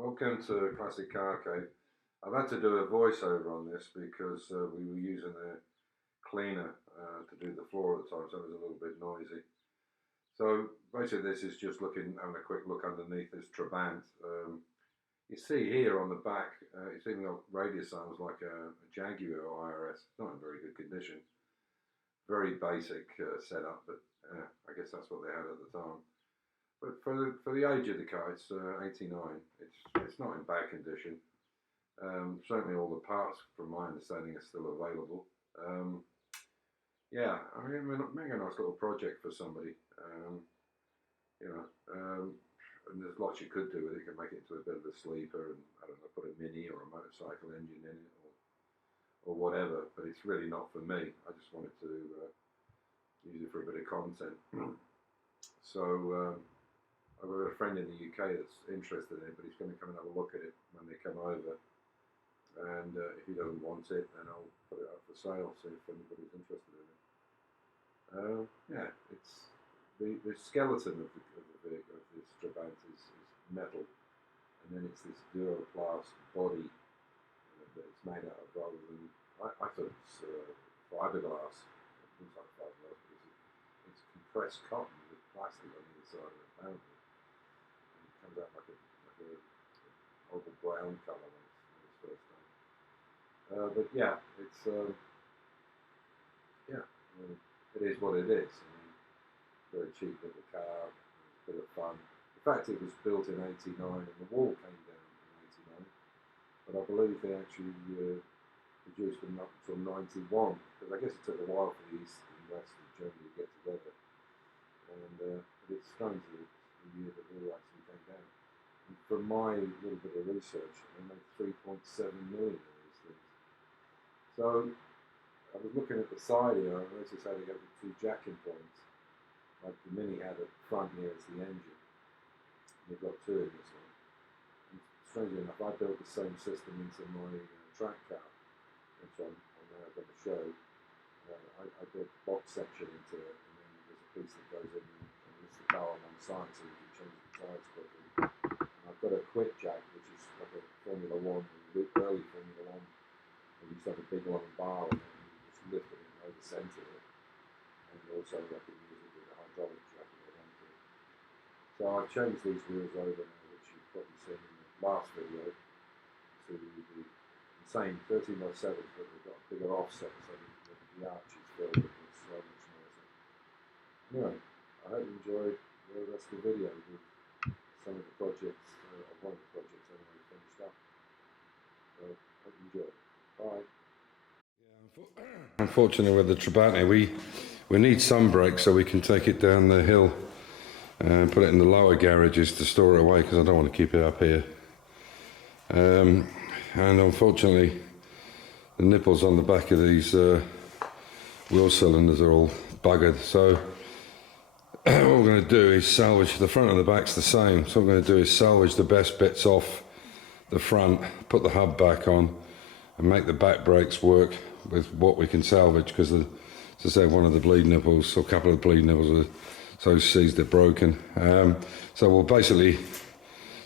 Welcome to Classic Car Cave. I've had to do a voiceover on this because we were using a cleaner to do the floor at the time, so it was a little bit noisy. So basically this is just having a quick look underneath this Trabant. You see here on the back, it's even got radio sounds like a Jaguar or IRS. It's not in very good condition. Very basic setup, but I guess that's what they had at the time. But for the age of the car, it's 89. It's not in bad condition. Certainly all the parts, from my understanding, are still available. Yeah, I mean, make a nice little project for somebody. You know, and there's lots you could do with it. You can make it into a bit of a sleeper, and I don't know, put a mini or a motorcycle engine in it, or whatever. But it's really not for me. I just wanted to use it for a bit of content. So. I've got a friend in the UK that's interested in it, but he's going to come and have a look at it when they come over. And if he doesn't want it, then I'll put it up for sale, see if anybody's interested in it. Yeah, it's the skeleton of this Trabant is metal, and then it's this duroplast body that it's made out of, rather than I thought it's fiberglass. It looks like fiberglass, but it's compressed cotton with plastic on the inside of it, apparently. Comes out like a horrible brown colour when it's first done. But yeah, it's it is what it is. I mean, very cheap little car, a bit of fun. In fact, it was built in '89, and the wall came down in '89. But I believe they actually produced them up until '91, because I guess it took a while for the East and West of Germany to get together. And but it's strange that the year that all actually came down. And from my little bit of research, they made 3.7 million of these things. So I was looking at the side here, and I noticed how they got the two jacking points. Like the Mini had at the front here as the engine. And they've got two in this one. And strangely enough, I built the same system into my track car, which I'm now going to show. I built the box section into it, and then there's a piece that goes in and leaves the car on one side so you can change the tyres quickly. And I've got a quick jack, which is like a Formula 1, early Formula 1. And you used to have a big long bar on it, and you just lifted it and over-centered it. And also I can use it with a hydraulic jack if I want to. So I've changed these wheels over now, which you've probably seen in the last video, to the same 13x7, but they've got a bigger offset, so the arch is filled with so much nicer. Anyway, I hope you enjoyed the rest of the video with some of the projects, or one of the projects anyway, finished up. So, hope you enjoy. Bye. Yeah, unfortunately with the Trabant, we need some brakes so we can take it down the hill and put it in the lower garages to store it away, because I don't want to keep it up here. And unfortunately the nipples on the back of these wheel cylinders are all buggered, so what we're going to do is salvage the front and the back's the same, so what we're going to do is salvage the best bits off the front, put the hub back on, and make the back brakes work with what we can salvage, because as I say, one of the bleed nipples, or a couple of the bleed nipples are so seized they're broken. So we'll basically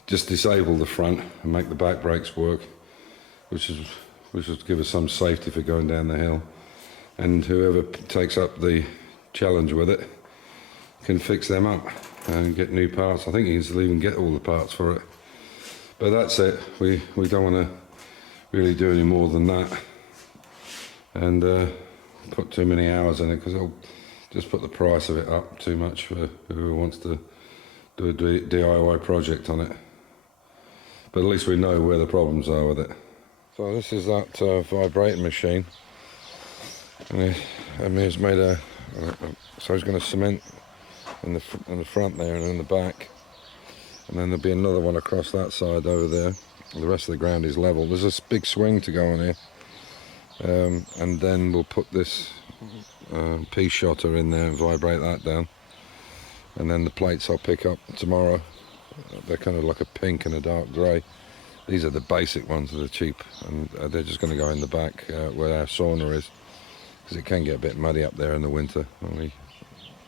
just disable the front and make the back brakes work, which will give us some safety for going down the hill. And whoever takes up the challenge with it can fix them up and get new parts. I think you can still even get all the parts for it. But that's it. We don't want to really do any more than that and put too many hours in it, because it'll just put the price of it up too much for whoever wants to do a DIY project on it. But at least we know where the problems are with it. So this is that vibrating machine, and Amir's made so he's going to cement in the front there and in the back, and then there'll be another one across that side over there. The rest of the ground is level. There's this big swing to go on here, and then we'll put this P-shotter in there and vibrate that down, and then the plates I'll pick up tomorrow. They're kind of like a pink and a dark grey. These are the basic ones that are cheap, and they're just going to go in the back where our sauna is, because it can get a bit muddy up there in the winter when we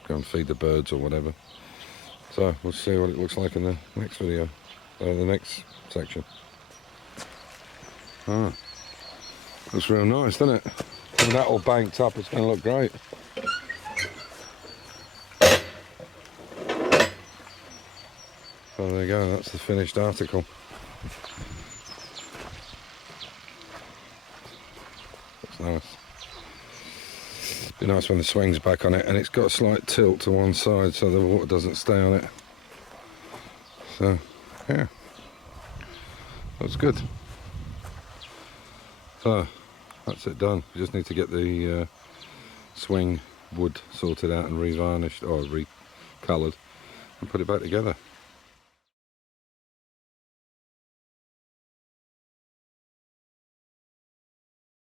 go and feed the birds or whatever. So we'll see what it looks like in the next video. the next section. Ah, looks real nice, doesn't it? With that all banked up, it's going to look great. So there you go, that's the finished article. That's nice. Be nice when the swing's back on it, and it's got a slight tilt to one side so the water doesn't stay on it. So, yeah, that's good. So, that's it done. We just need to get the swing wood sorted out and revarnished or recoloured and put it back together.